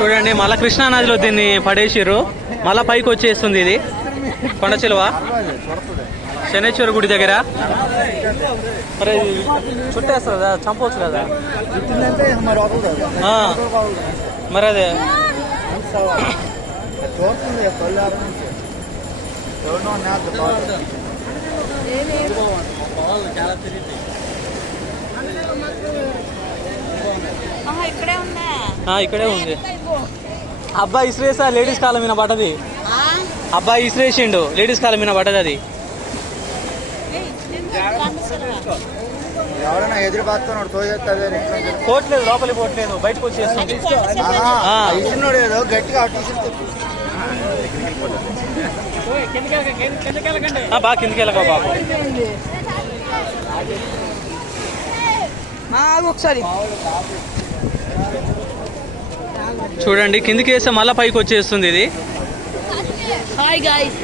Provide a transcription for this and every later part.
చూడండి మళ్ళీ కృష్ణా నదిలో దీన్ని పడేసిర్రు, మళ్ళీ పైకి వచ్చేస్తుంది ఇది. కొండ చిలువ శనేశ్వర గుడి దగ్గర. మరి చుట్టేస్తుంది కదా, చంపవచ్చు కదా. మరి అదే ఇక్కడే ఉంది. అబ్బాయి ఇసిరేసా లేడీస్ కాలం మీద పడ్డది. అబ్బాయి ఇసిరేసిండు, లేడీస్ కాలం మీద పడ్డది. అది ఎవరైనా ఎదురు బాతున్నాడు పోట్లేదు, లోపలికి పోట్లేదు, బయటకు వచ్చేస్తుంది. ఏదో గట్టిగా బాగా కిందికి వెళ్ళక బాబు. ఒకసారి చూడండి కిందికి వేస్తే మళ్ళీ పైకి వచ్చేస్తుంది ఇది. హాయ్ గాయ్స్,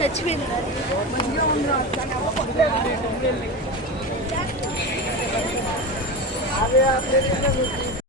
చచ్చిపోయింది.